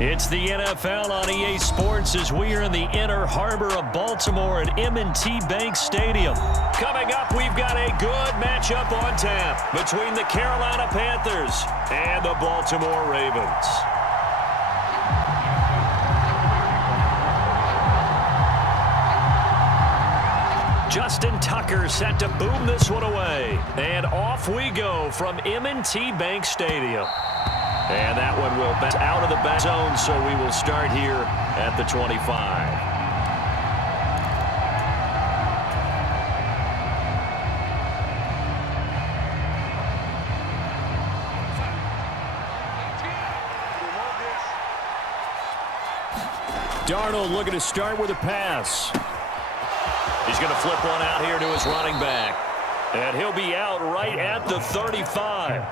It's the NFL on EA Sports as we are in the inner harbor of Baltimore at M&T Bank Stadium. Coming up, we've got a good matchup on tap between the Carolina Panthers and the Baltimore Ravens. Justin Tucker set to boom this one away. And off we go from M&T Bank Stadium. And that one will bounce out of the back zone, so we will start here at the 25. Darnold looking to start with a pass. He's going to flip one out here to his running back. And he'll be out right at the 35.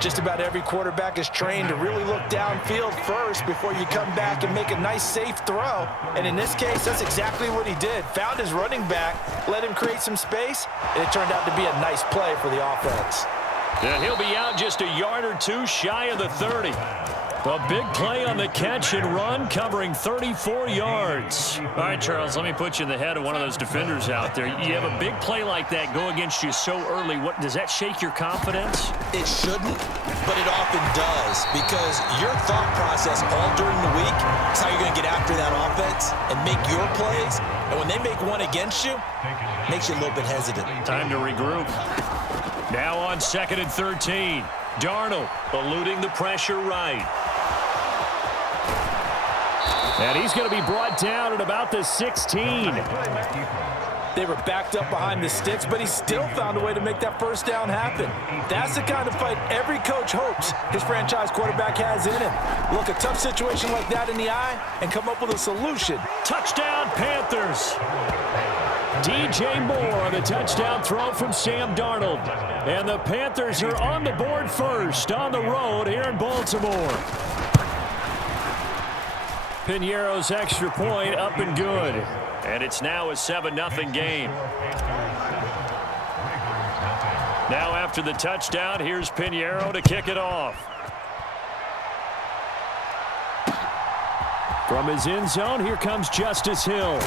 Just about every quarterback is trained to really look downfield first before you come back and make a nice, safe throw. And in this case, that's exactly what he did. Found his running back, let him create some space, and it turned out to be a nice play for the offense. And he'll be out just a yard or two shy of the 30. A big play on the catch and run, covering 34 yards. All right, Charles, let me put you in the head of one of those defenders out there. You have a big play like that go against you so early. What does that shake your confidence? It shouldn't, but it often does, because your thought process all during the week is how you're going to get after that offense and make your plays. And when they make one against you, it makes you a little bit hesitant. Time to regroup. Now on 2nd and 13. Darnold eluding the pressure right. And he's going to be brought down at about the 16. They were backed up behind the sticks, but he still found a way to make that first down happen. That's the kind of fight every coach hopes his franchise quarterback has in him. Look a tough situation like that in the eye and come up with a solution. Touchdown, Panthers. DJ Moore on the touchdown throw from Sam Darnold. And the Panthers are on the board first on the road here in Baltimore. Piñeiro's extra point up and good. And it's now a 7-0 game. Now after the touchdown, here's Piñeiro to kick it off. From his end zone, here comes Justice Hill.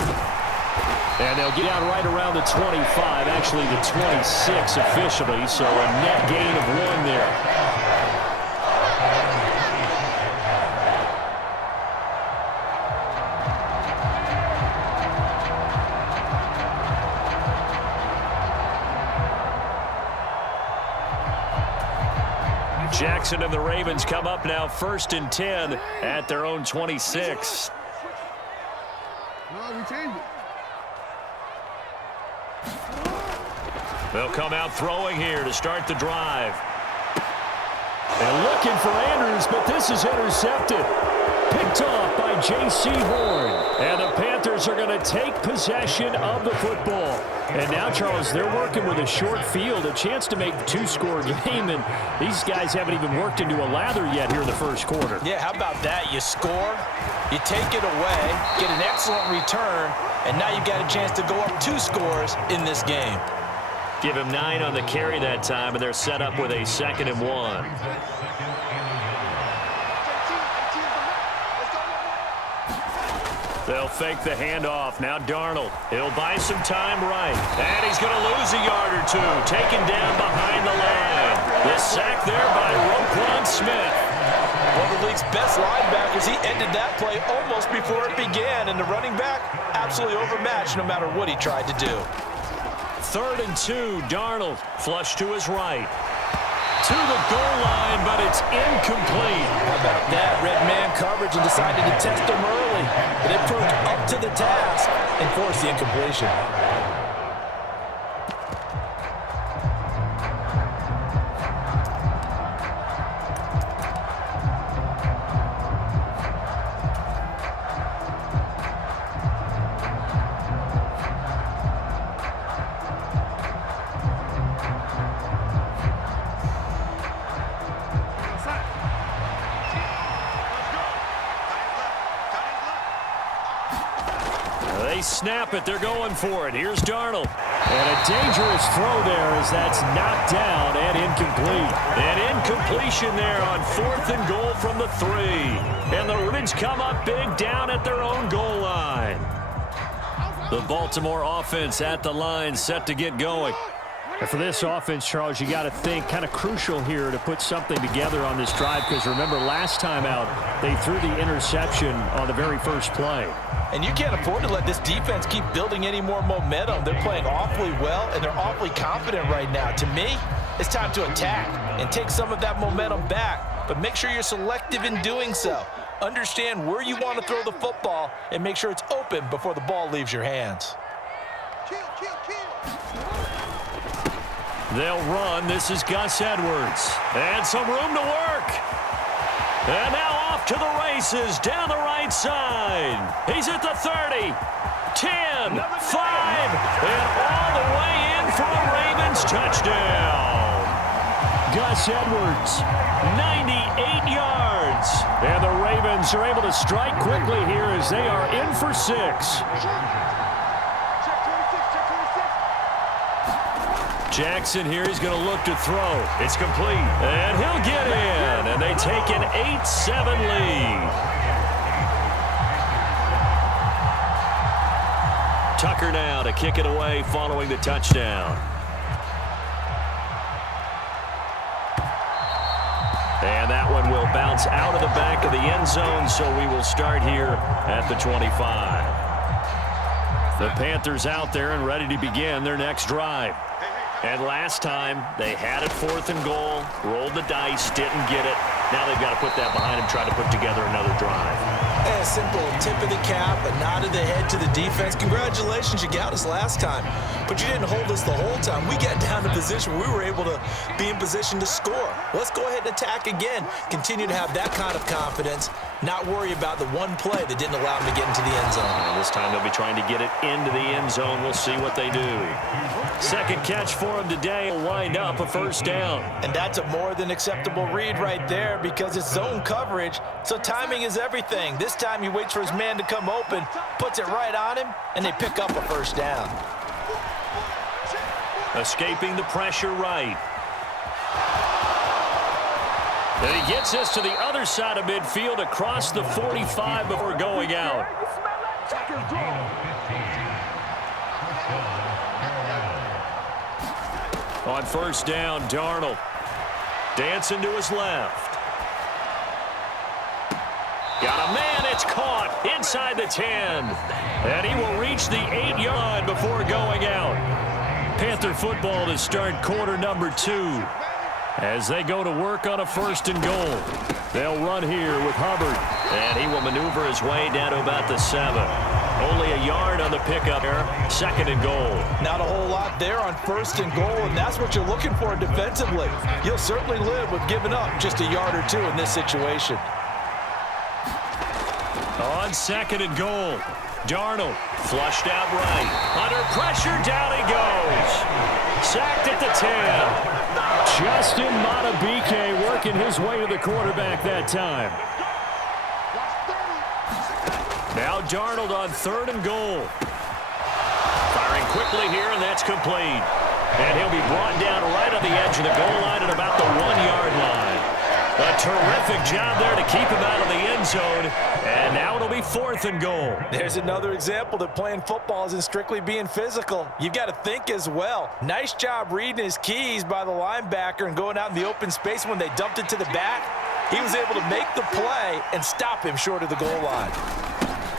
And they'll get out right around the 25, actually the 26 officially, so a net gain of 1 there. Jackson and the Ravens come up now 1st and 10 at their own 26. They'll come out throwing here to start the drive. And looking for Andrews, but this is intercepted. Picked off by J.C. Horn. And the Panthers are going to take possession of the football. And now, Charles, they're working with a short field, a chance to make a 2-score game, and these guys haven't even worked into a lather yet here in the first quarter. Yeah, how about that? You score, you take it away, get an excellent return, and now you've got a chance to go up 2 scores in this game. Give him 9 on the carry that time, and they're set up with a 2nd and 1. They'll fake the handoff. Now Darnold. He'll buy some time right. And he's going to lose a yard or 2. Taken down behind the line. The sack there by Roquan Smith. One of the league's best linebackers. He ended that play almost before it began. And the running back, absolutely overmatched no matter what he tried to do. 3rd and 2. Darnold. Flush to his right. To the goal line, but it's incomplete. How about that? Red man coverage and decided to test him early. But it proved up to the task and forced the incompletion. They snap it. They're going for it. Here's Darnold. And a dangerous throw there as that's knocked down and incomplete. An incompletion there on 4th and goal from the 3. And the Ravens come up big down at their own goal line. The Baltimore offense at the line, set to get going. And for this offense, Charles, you got to think kind of crucial here to put something together on this drive, because remember last time out, they threw the interception on the very first play. And you can't afford to let this defense keep building any more momentum. They're playing awfully well, and they're awfully confident right now. To me, it's time to attack and take some of that momentum back, but make sure you're selective in doing so. Understand where you want to throw the football and make sure it's open before the ball leaves your hands. They'll run. This is Gus Edwards. And some room to work. And now off to the races down the right side. He's at the 30, 10, 5, and all the way in for a Ravens touchdown. Gus Edwards, 98 yards. And the Ravens are able to strike quickly here as they are in for 6. Jackson here, he's going to look to throw. It's complete. And he'll get in. And they take an 8-7 lead. Tucker now to kick it away following the touchdown. And that one will bounce out of the back of the end zone, so we will start here at the 25. The Panthers out there and ready to begin their next drive. And last time, they had it 4th and goal, rolled the dice, didn't get it. Now they've got to put that behind them, try to put together another drive. A simple tip of the cap, a nod of the head to the defense. Congratulations, you got us last time, but you didn't hold us the whole time. We got down to position where we were able to be in position to score. Let's go ahead and attack again. Continue to have that kind of confidence, not worry about the one play that didn't allow them to get into the end zone. And this time they'll be trying to get it into the end zone. We'll see what they do. Second catch for him today will wind up a first down. And that's a more than acceptable read right there because it's zone coverage, so timing is everything. This time he waits for his man to come open, puts it right on him, and they pick up a first down. Escaping the pressure right. And he gets this to the other side of midfield across the 45 before going out. On first down, Darnold dancing to his left. Got a man, it's caught inside the 10. And he will reach the 8-yard line before going out. Panther football to start quarter number 2. As they go to work on a 1st and goal. They'll run here with Hubbard. And he will maneuver his way down to about the 7. Only a yard on the pickup here. 2nd and goal. Not a whole lot there on 1st and goal, and that's what you're looking for defensively. You'll certainly live with giving up just a yard or 2 in this situation. On 2nd and goal. Darnold flushed out right. Under pressure, down he goes. Sacked at the 10. Justin Madubuike working his way to the quarterback that time. Now Darnold on 3rd and goal. Firing quickly here, and that's complete. And he'll be brought down right on the edge of the goal line at about the 1-yard line. A terrific job there to keep him out of the end zone. And now it'll be 4th and goal. There's another example that playing football isn't strictly being physical. You've got to think as well. Nice job reading his keys by the linebacker and going out in the open space when they dumped it to the back. He was able to make the play and stop him short of the goal line.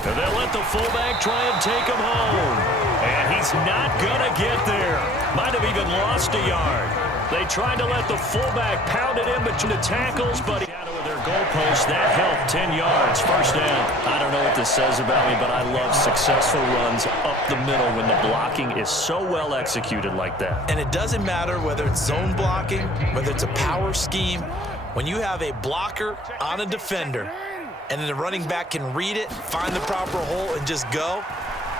And they'll let the fullback try and take him home. And he's not going to get there. Might have even lost a yard. They tried to let the fullback pound it in between the tackles, but he out of their goalpost. That helped. 10 yards, first down. I don't know what this says about me, but I love successful runs up the middle when the blocking is so well executed like that. And it doesn't matter whether it's zone blocking, whether it's a power scheme. When you have a blocker on a defender, and then the running back can read it, find the proper hole, and just go,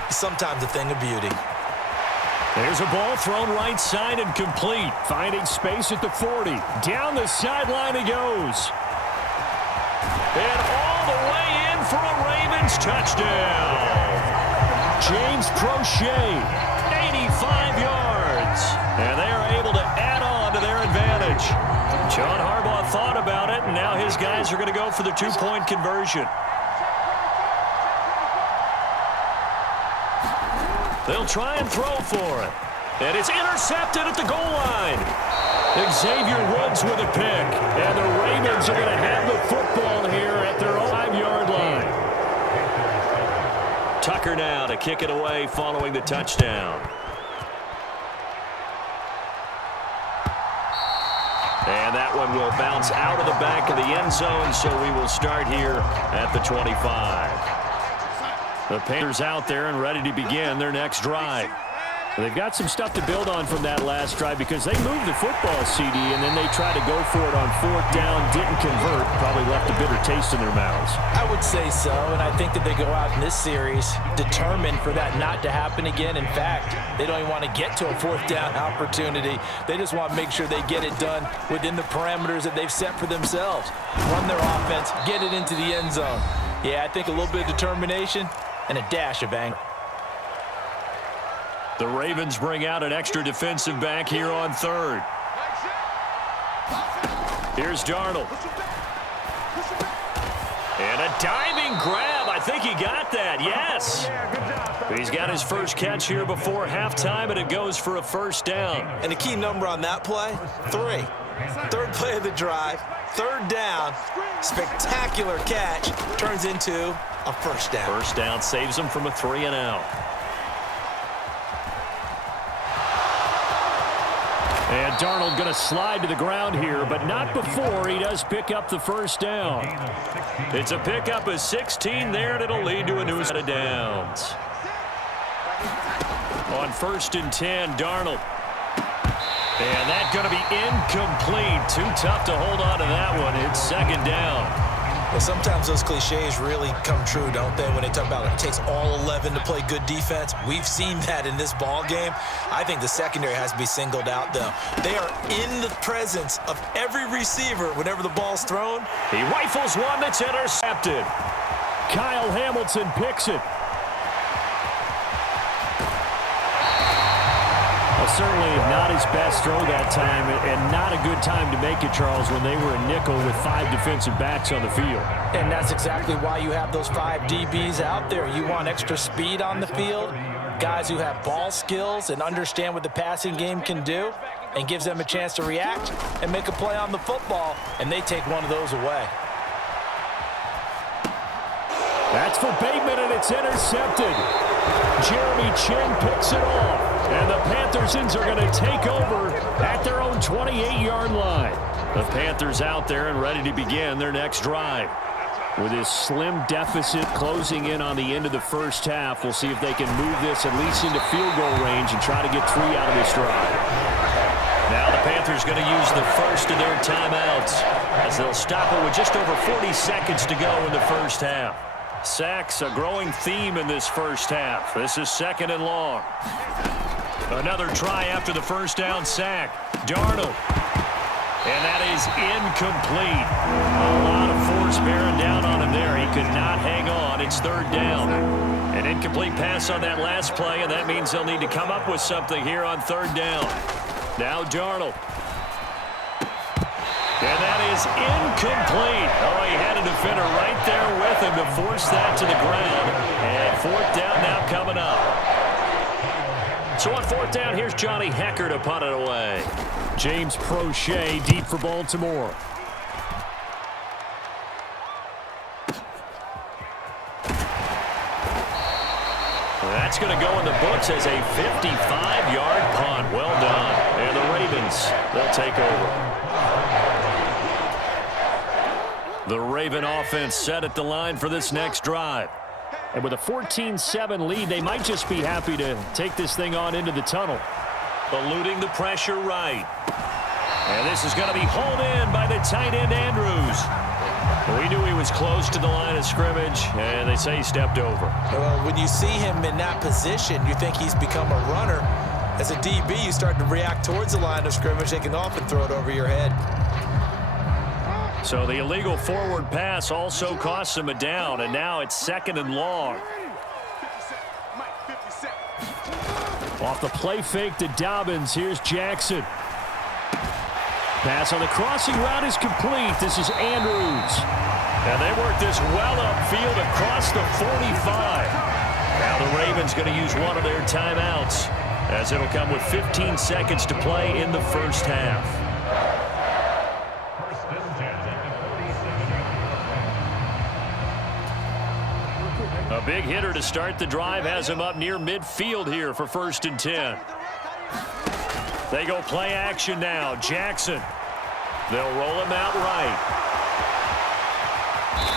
it's sometimes a thing of beauty. There's a ball thrown right side and complete. Finding space at the 40. Down the sideline he goes. And all the way in for a Ravens touchdown. James Prochet, 85 yards. And they are able to add on to their advantage. John Harbaugh thought about it, and now his guys are going to go for the two-point conversion. They'll try and throw for it. And it's intercepted at the goal line. Xavier Woods with a pick. And the Ravens are going to have the football here at their 5-yard line. Tucker now to kick it away following the touchdown. And that one will bounce out of the back of the end zone, so we will start here at the 25. The Panthers out there and ready to begin their next drive. They've got some stuff to build on from that last drive because they moved the football, CD, and then they tried to go for it on 4th down, didn't convert, probably left a bitter taste in their mouths. I would say so, and I think that they go out in this series determined for that not to happen again. In fact, they don't even want to get to a 4th down opportunity. They just want to make sure they get it done within the parameters that they've set for themselves. Run their offense, get it into the end zone. Yeah, I think a little bit of determination and a dash of anger. The Ravens bring out an extra defensive back here on 3rd. Here's Darnold. And a diving grab. I think he got that. Yes. He's got his first catch here before halftime, and it goes for a 1st down. And the key number on that play, 3. 3rd play of the drive, 3rd down, spectacular catch, turns into a 1st down. 1st down saves him from a 3-and-out. And Darnold going to slide to the ground here, but not before he does pick up the 1st down. It's a pickup of 16 there, and it'll lead to a new set of downs. On 1st and 10, Darnold. And that's going to be incomplete. Too tough to hold on to that one. It's 2nd down. Well, sometimes those cliches really come true, don't they, when they talk about it takes all 11 to play good defense. We've seen that in this ball game. I think the secondary has to be singled out, though. They are in the presence of every receiver whenever the ball's thrown. He rifles one that's intercepted. Kyle Hamilton picks it. Certainly not his best throw that time, and not a good time to make it, Charles, when they were a nickel with 5 defensive backs on the field. And that's exactly why you have those 5 DBs out there. You want extra speed on the field, guys who have ball skills and understand what the passing game can do, and gives them a chance to react and make a play on the football, and they take one of those away. That's for Bateman, and it's intercepted. Jeremy Chin picks it off. And the Panthers are going to take over at their own 28-yard line. The Panthers out there and ready to begin their next drive. With his slim deficit closing in on the end of the 1st half, we'll see if they can move this at least into field goal range and try to get 3 out of this drive. Now the Panthers going to use the first of their timeouts as they'll stop it with just over 40 seconds to go in the 1st half. Sacks, a growing theme in this 1st half. This is 2nd and long. Another try after the 1st down sack. Darnold. And that is incomplete. A lot of force bearing down on him there. He could not hang on. It's 3rd down. An incomplete pass on that last play, and that means they'll need to come up with something here on 3rd down. Now Darnold. And that is incomplete. Oh, he had a defender right there with him to force that to the ground. And 4th down now coming up. So on 4th down, here's Johnny Hecker to punt it away. James Prochet deep for Baltimore. That's going to go in the books as a 55-yard punt. Well done. And the Ravens, they'll take over. The Raven offense set at the line for this next drive. And with a 14-7 lead, they might just be happy to take this thing on into the tunnel. Eluding the pressure right. And this is going to be hauled in by the tight end, Andrews. We knew he was close to the line of scrimmage, and they say he stepped over. Well, when you see him in that position, you think he's become a runner. As a DB, you start to react towards the line of scrimmage. They can often throw it over your head. So the illegal forward pass also costs him a down, and now it's 2nd and long. Off the play fake to Dobbins, here's Jackson. Pass on the crossing route is complete. This is Andrews. And they work this well upfield across the 45. Now the Ravens going to use one of their timeouts, as it'll come with 15 seconds to play in the first half. A big hitter to start the drive has him up near midfield here for 1st and 10. They go play action now. Jackson. They'll roll him out right.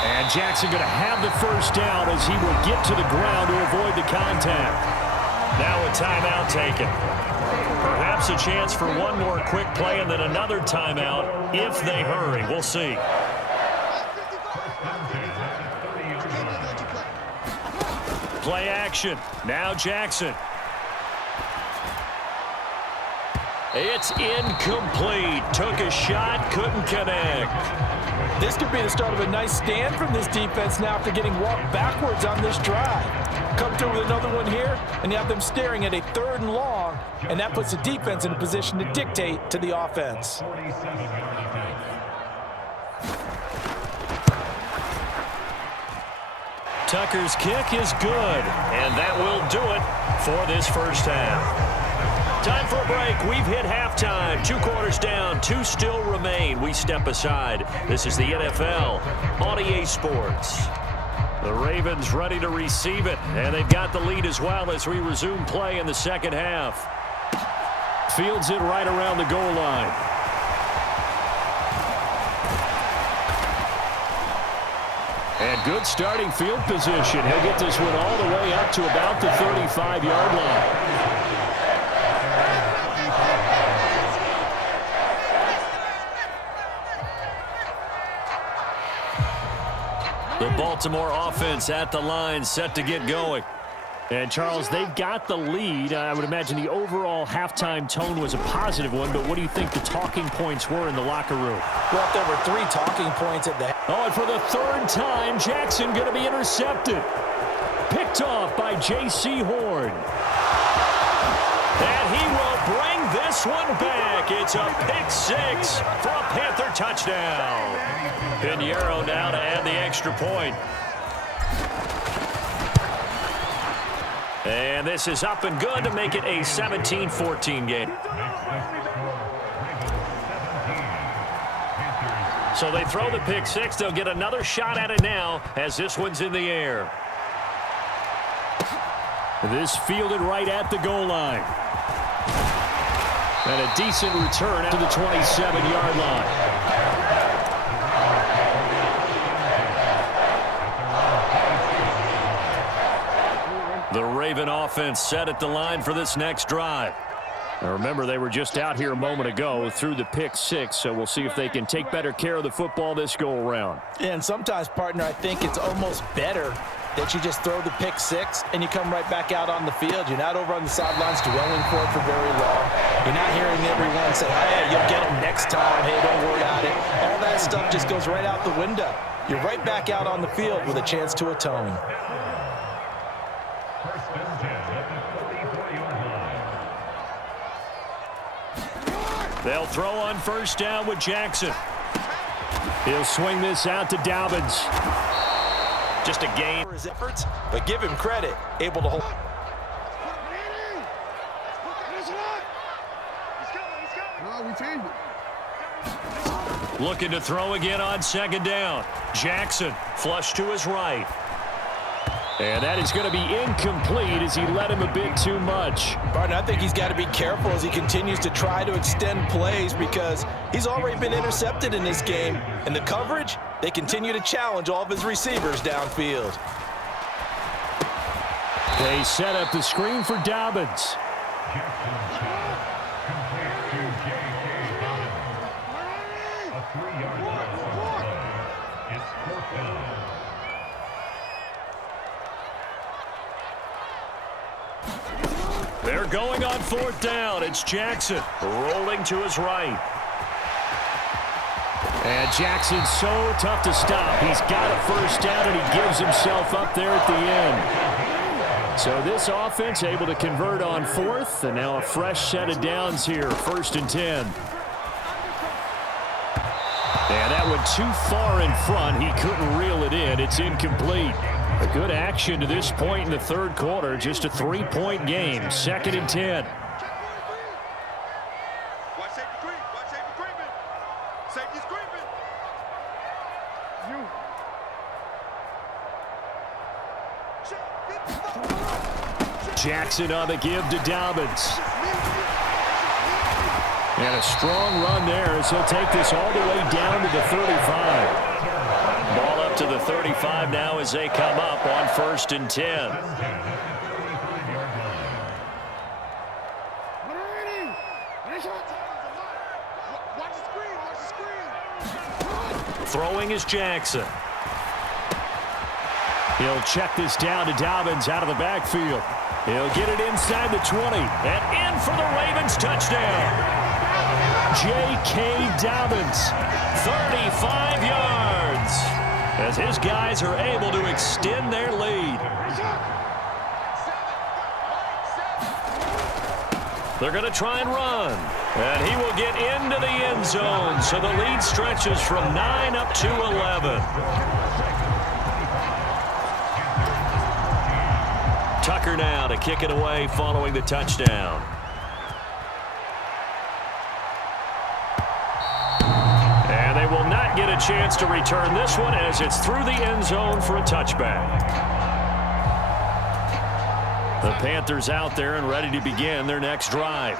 And Jackson going to have the first down as he will get to the ground to avoid the contact. Now a timeout taken. Perhaps a chance for one more quick play and then another timeout if they hurry. We'll see. Play action. Now Jackson. It's incomplete. Took a shot, couldn't connect. This could be the start of a nice stand from this defense now after getting walked backwards on this drive. Come through with another one here, and you have them staring at a 3rd and long, and that puts the defense in a position to dictate to the offense. Tucker's kick is good, and that will do it for this first half. Time for a break. We've hit halftime. 2 quarters down. 2 still remain. We step aside. This is the NFL on EA Sports. The Ravens ready to receive it, and they've got the lead as well as we resume play in the second half. Fields it right around the goal line. And good starting field position. He'll get this one all the way up to about the 35-yard line. The Baltimore offense at the line, set to get going. And, Charles, they've got the lead. I would imagine the overall halftime tone was a positive one, but what do you think the talking points were in the locker room? Well, there were 3 talking points at the... Oh, and for the 3rd time, Jackson going to be intercepted. Picked off by J.C. Horn. And he will bring this one back. It's a pick 6 for a Panther touchdown. Pinheiro now to add the extra point. And this is up and good to make it a 17-14 game. So they throw the pick 6. They'll get another shot at it now as this one's in the air. This fielded right at the goal line. And a decent return to the 27-yard line. The Raven offense set at the line for this next drive. Now remember, they were just out here a moment ago through the pick 6, so we'll see if they can take better care of the football this go-around. And sometimes, partner, I think it's almost better that you just throw the pick 6 and you come right back out on the field. You're not over on the sidelines dwelling for it for very long. You're not hearing everyone say, hey, you'll get them next time. Hey, don't worry about it. All that stuff just goes right out the window. You're right back out on the field with a chance to atone. They'll throw on 1st down with Jackson. He'll swing this out to Dobbins. Just a gain for his efforts, but give him credit, able to hold. Looking to throw again on 2nd down. Jackson flush to his right. And that is going to be incomplete as he led him a bit too much. Barton, I think he's got to be careful as he continues to try to extend plays because he's already been intercepted in this game. And the coverage, they continue to challenge all of his receivers downfield. They set up the screen for Dobbins. They're going on 4th down. It's Jackson rolling to his right. And Jackson's so tough to stop. He's got a 1st down, and he gives himself up there at the end. So this offense able to convert on 4th, and now a fresh set of downs here, 1st and 10. And that went too far in front. He couldn't reel it in. It's incomplete. A good action to this point in the third quarter. Just a 3-point game. 2nd and 10. Jackson on the give to Dobbins. And a strong run there as he'll take this all the way down to the 35. Ball up to the 35 now as they come up on 1st and 10. Throwing is Jackson. He'll check this down to Dobbins out of the backfield. He'll get it inside the 20. And in for the Ravens touchdown. J.K. Dobbins, 35 yards. As his guys are able to extend their lead. They're going to try and run. And he will get into the end zone. So the lead stretches from 9 up to 11. Tucker now to kick it away following the touchdown. And they will not get a chance to return this one as it's through the end zone for a touchback. The Panthers out there and ready to begin their next drive.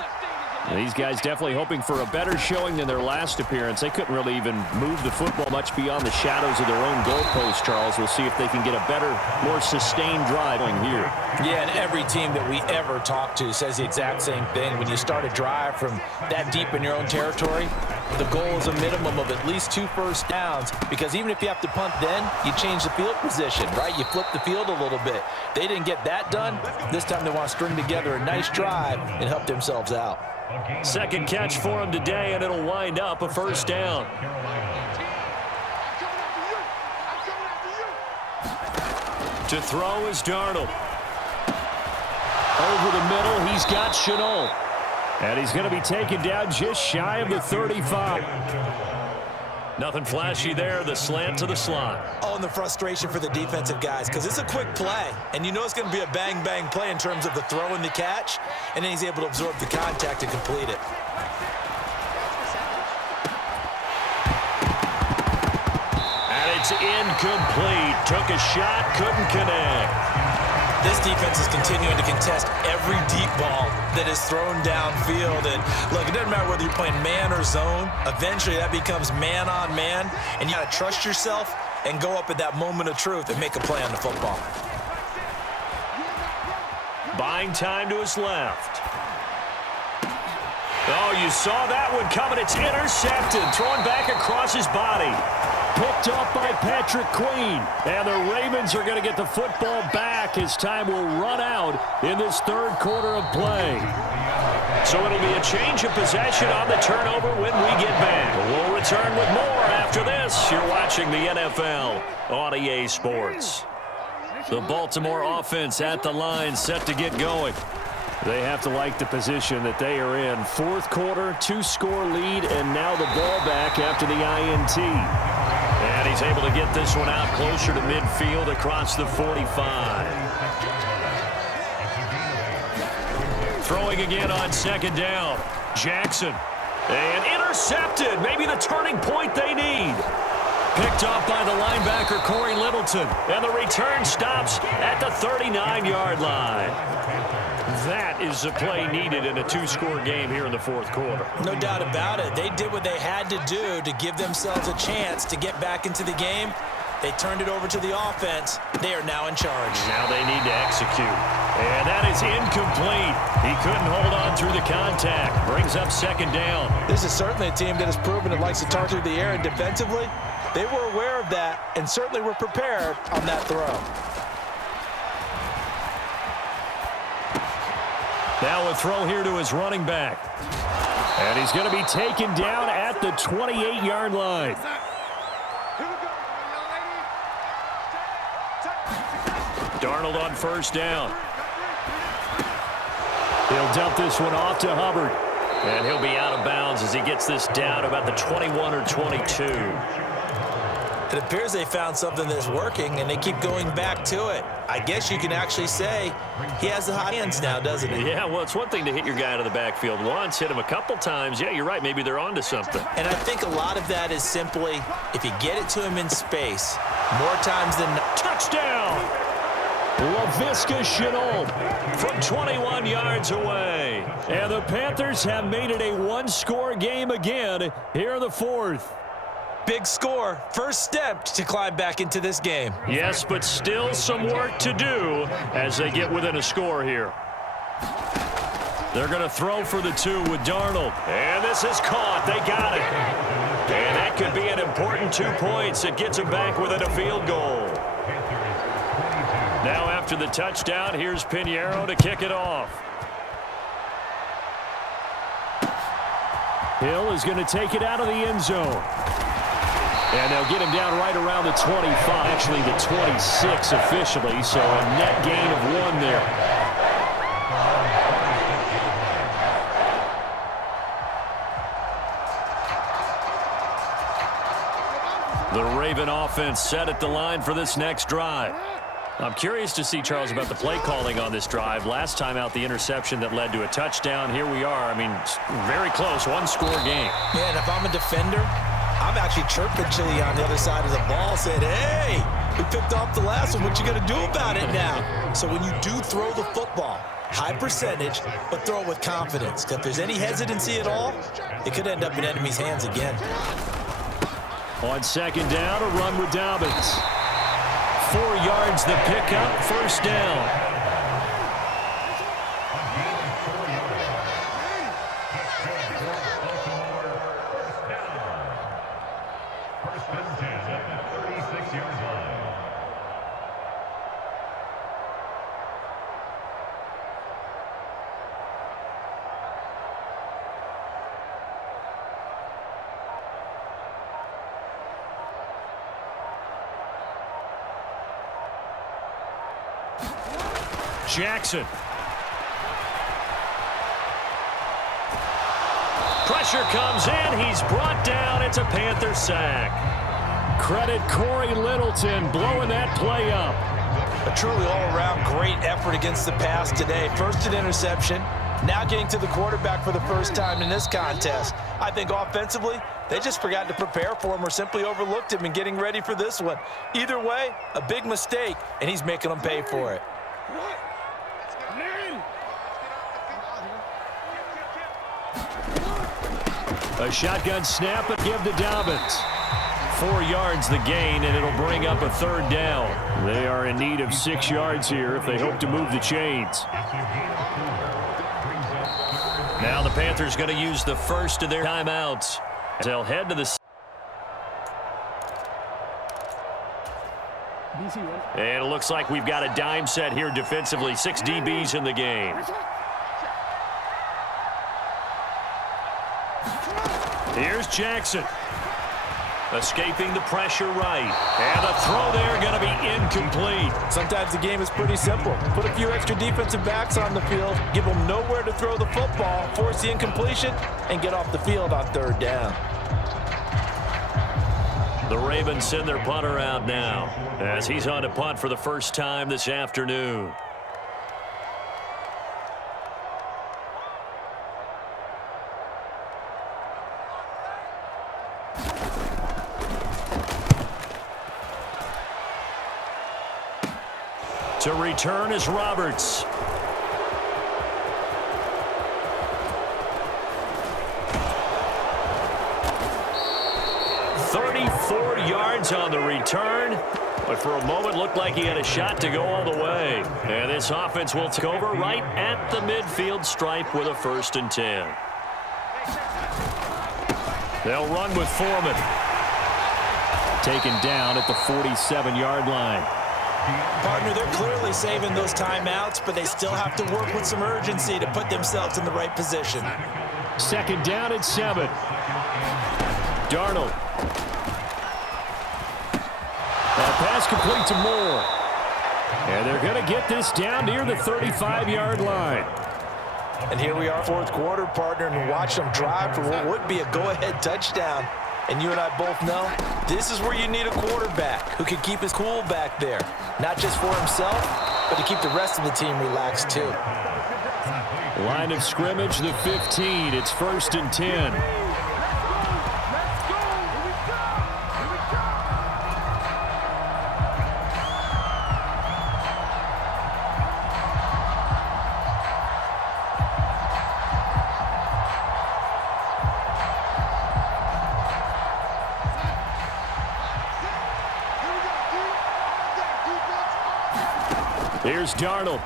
These guys definitely hoping for a better showing than their last appearance. They couldn't really even move the football much beyond the shadows of their own goalpost, Charles. We'll see if they can get a better, more sustained drive going here. Yeah, and every team that we ever talk to says the exact same thing. When you start a drive from that deep in your own territory, the goal is a minimum of at least 2 first downs, because even if you have to punt then, you change the field position, right? You flip the field a little bit. They didn't get that done. This time they want to string together a nice drive and help themselves out. Second catch for him today, and it'll wind up a first down. To throw is Darnold. Over the middle, he's got Shenault. And he's going to be taken down just shy of the 35. Nothing flashy there. The slant to the slot. Oh, and the frustration for the defensive guys, because it's a quick play, and you know it's going to be a bang-bang play in terms of the throw and the catch, and then he's able to absorb the contact and complete it. And it's incomplete. Took a shot, couldn't connect. This defense is continuing to contest every deep ball that is thrown downfield. And look, it doesn't matter whether you're playing man or zone. Eventually, that becomes man on man. And you got to trust yourself and go up at that moment of truth and make a play on the football. Buying time to his left. Oh, you saw that one coming. It's intercepted. Thrown back across his body. Picked off by Patrick Queen. And the Ravens are going to get the football back as time will run out in this third quarter of play. So it'll be a change of possession on the turnover when we get back. We'll return with more after this. You're watching the NFL on EA Sports. The Baltimore offense at the line, set to get going. They have to like the position that they are in. Fourth quarter, 2-score lead, and now the ball back after the INT. And he's able to get this one out closer to midfield across the 45. Throwing again on second down. Jackson. And intercepted. Maybe the turning point they need. Picked off by the linebacker, Corey Littleton. And the return stops at the 39-yard line. That is the play needed in a 2-score game here in the fourth quarter. No doubt about it. They did what they had to do to give themselves a chance to get back into the game. They turned it over to the offense. They are now in charge. Now they need to execute. And that is incomplete. He couldn't hold on through the contact. Brings up second down. This is certainly a team that has proven it likes to target the air, and defensively, they were aware of that and certainly were prepared on that throw. Now a throw here to his running back. And he's going to be taken down at the 28-yard line. Darnold on first down. He'll dump this one off to Hubbard. And he'll be out of bounds as he gets this down about the 21 or 22. It appears they found something that's working, and they keep going back to it. I guess you can actually say he has the hot hands now, doesn't he? Yeah, well, it's one thing to hit your guy out of the backfield once, hit him a couple times. Yeah, you're right. Maybe they're onto something. And I think a lot of that is simply if you get it to him in space, more times than not. Touchdown! LaVisca Chenault from 21 yards away. And the Panthers have made it a one-score game again here in the fourth. Big score, first step to climb back into this game. Yes, but still some work to do as they get within a score here. They're going to throw for the 2 with Darnold. And this is caught. They got it. And that could be an important 2 points. It gets them back within a field goal. Now after the touchdown, here's Pinheiro to kick it off. Hill is going to take it out of the end zone. And they'll get him down right around the 25, actually the 26 officially, so a net gain of 1 there. The Raven offense set at the line for this next drive. I'm curious to see, Charles, about the play calling on this drive. Last time out, the interception that led to a touchdown. Here we are. I mean, very close, one-score game. Yeah, and if I'm a defender, I'm actually chirping Chili on the other side of the ball, saying, hey, we picked off the last one. What you going to do about it now? So when you do throw the football, high percentage, but throw it with confidence. Because if there's any hesitancy at all, it could end up in enemy's hands again. On second down, a run with Dobbins. 4 yards the pickup, first down. Jackson. Pressure comes in. He's brought down. It's a Panther sack. Credit Corey Littleton blowing that play up. A truly all-around great effort against the pass today. First an interception, now getting to the quarterback for the first time in this contest. I think offensively, they just forgot to prepare for him or simply overlooked him in getting ready for this one. Either way, a big mistake, and he's making them pay for it. A shotgun snap and give to Dobbins. 4 yards the gain, and it'll bring up a third down. They are in need of 6 yards here if they hope to move the chains. Now the Panthers going to use the first of their timeouts. They'll head to the... And it looks like we've got a dime set here defensively. 6 DBs in the game. Here's Jackson. Escaping the pressure right. And the throw there going to be incomplete. Sometimes the game is pretty simple. Put a few extra defensive backs on the field, give them nowhere to throw the football, force the incompletion, and get off the field on third down. The Ravens send their punter out now as he's on to punt for the first time this afternoon. To return is Roberts. Yards on the return, but for a moment looked like he had a shot to go all the way. And this offense will take over right at the midfield stripe with a 1st and 10. They'll run with Foreman. Taken down at the 47-yard line. Partner, they're clearly saving those timeouts, but they still have to work with some urgency to put themselves in the right position. Second down at 7. Darnold. Pass complete to Moore. And they're going to get this down near the 35-yard line. And here we are, fourth quarter, partner, and watch them drive for what would be a go-ahead touchdown. And you and I both know this is where you need a quarterback who can keep his cool back there. Not just for himself, but to keep the rest of the team relaxed too. Line of scrimmage, the 15. It's 1st and 10. Here's Darnold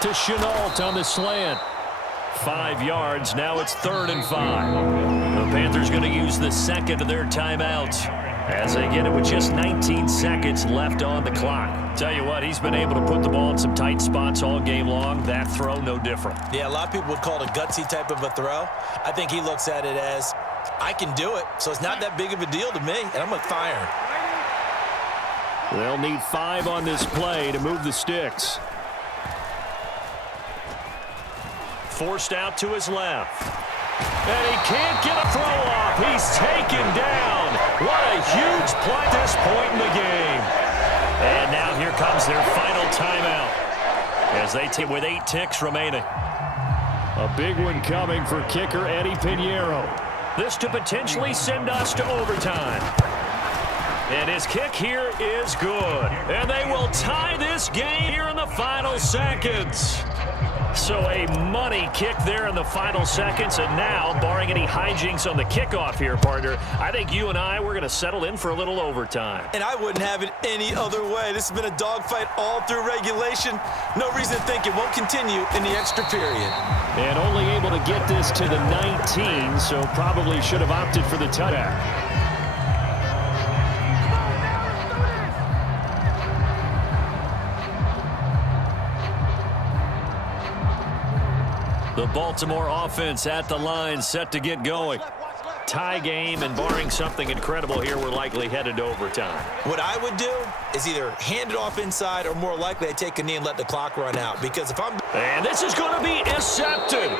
to Chenault on the slant. 5 yards. Now it's 3rd and 5. The Panthers going to use the second of their timeouts as they get it with just 19 seconds left on the clock. Tell you what, he's been able to put the ball in some tight spots all game long. That throw, no different. Yeah, a lot of people would call it a gutsy type of a throw. I think he looks at it as, I can do it, so it's not that big of a deal to me, and I'm going to fire him. They'll need 5 on this play to move the sticks. Forced out to his left. And he can't get a throw off. He's taken down. What a huge play at this point in the game. And now here comes their final timeout as they team with 8 ticks remaining. A big one coming for kicker Eddie Pinheiro. This to potentially send us to overtime. And his kick here is good. And they will tie this game here in the final seconds. So a money kick there in the final seconds. And now, barring any hijinks on the kickoff here, partner, I think you and I, we're going to settle in for a little overtime. And I wouldn't have it any other way. This has been a dogfight all through regulation. No reason to think it won't continue in the extra period. And only able to get this to the 19, so probably should have opted for the touchdown. The Baltimore offense at the line, set to get going. Tie game, and barring something incredible here, we're likely headed to overtime. What I would do is either hand it off inside or more likely I'd take a knee and let the clock run out. Because if I'm... And this is going to be intercepted.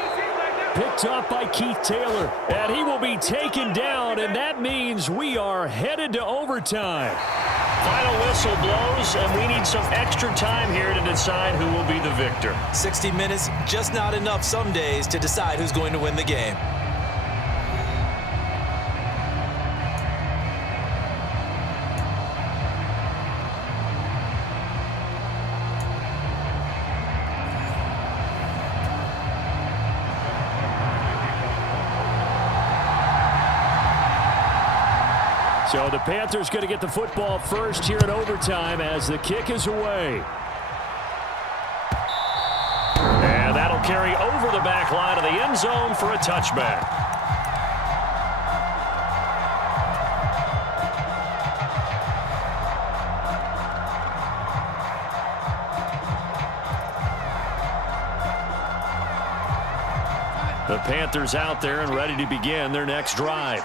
Picked up by Keith Taylor. And he will be taken down, and that means we are headed to overtime. Final whistle blows, and we need some extra time here to decide who will be the victor. 60 minutes, just not enough some days to decide who's going to win the game. So the Panthers going to get the football first here in overtime as the kick is away. And that'll carry over the back line of the end zone for a touchback. The Panthers out there and ready to begin their next drive.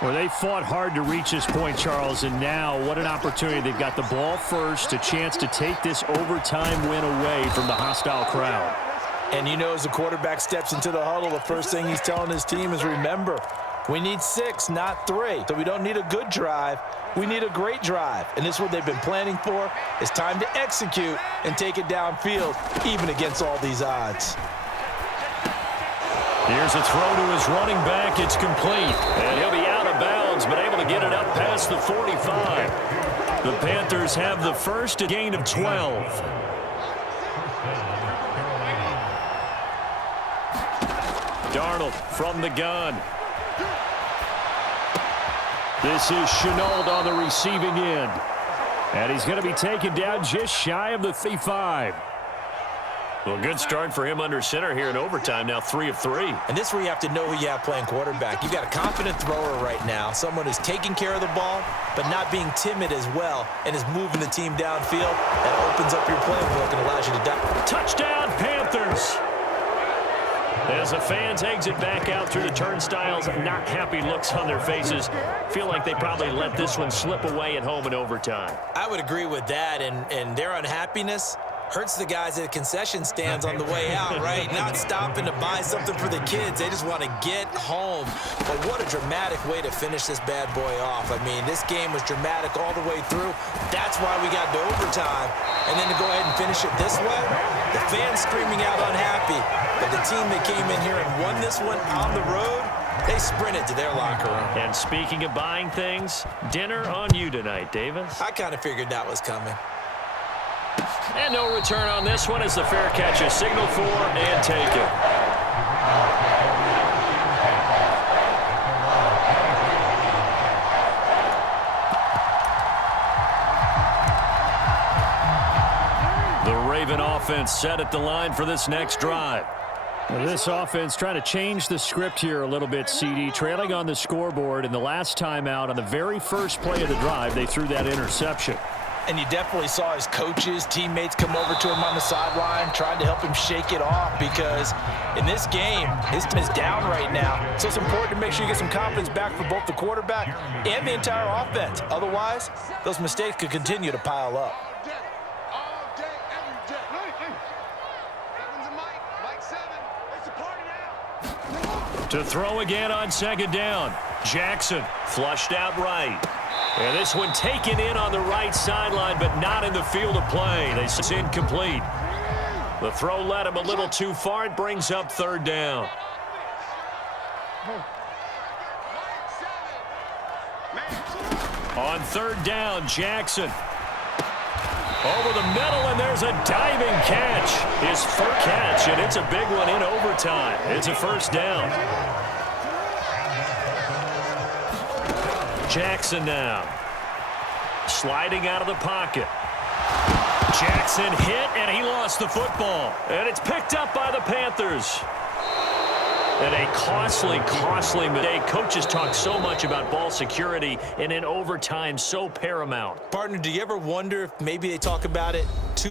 Well, they fought hard to reach this point, Charles, and now what an opportunity. They've got the ball first, a chance to take this overtime win away from the hostile crowd. And you know, as the quarterback steps into the huddle, the first thing he's telling his team is, remember, we need 6, not 3. So we don't need a good drive. We need a great drive. And this is what they've been planning for. It's time to execute and take it downfield, even against all these odds. Here's a throw to his running back. It's complete. And he'll be out of bounds, but able to get it up past the 45. The Panthers have the first, a gain of 12. Darnold from the gun. This is Chenault on the receiving end. And he's going to be taken down just shy of the 35. Well, good start for him under center here in overtime. Now 3 of 3. And this is where you have to know who you have playing quarterback. You've got a confident thrower right now, someone who's taking care of the ball, but not being timid as well, and is moving the team downfield. That opens up your playbook and allows you to die. Touchdown, Panthers! As the fans exit back out through the turnstiles, not happy looks on their faces. Feel like they probably let this one slip away at home in overtime. I would agree with that, and their unhappiness Hurts the guys at the concession stands on the way out, right? Not stopping to buy something for the kids. They just want to get home. But what a dramatic way to finish this bad boy off. I mean, this game was dramatic all the way through. That's why we got to overtime. And then to go ahead and finish it this way, the fans screaming out unhappy. But the team that came in here and won this one on the road, they sprinted to their locker room. And speaking of buying things, dinner on you tonight, Davis. I kind of figured that was coming. And no return on this one as the fair catch is signaled for and taken. The Raven offense set at the line for this next drive. This offense trying to change the script here a little bit, CD. Trailing on the scoreboard, and the last time out on the very first play of the drive, they threw that interception. And you definitely saw his coaches, teammates come over to him on the sideline, trying to help him shake it off because in this game, his team is down right now. So it's important to make sure you get some confidence back for both the quarterback and the entire offense. Otherwise, those mistakes could continue to pile up. To throw again on second down. Jackson flushed out right. And this one taken in on the right sideline, but not in the field of play. It's incomplete. The throw led him a little too far. It brings up third down. On third down, Jackson. Over the middle, and there's a diving catch. His first catch, and it's a big one in overtime. It's a first down. Jackson now. Sliding out of the pocket. Jackson hit, and he lost the football. And it's picked up by the Panthers. And a costly mistake. Coaches talk so much about ball security, and in overtime, so paramount. Partner, do you ever wonder if maybe they talk about it too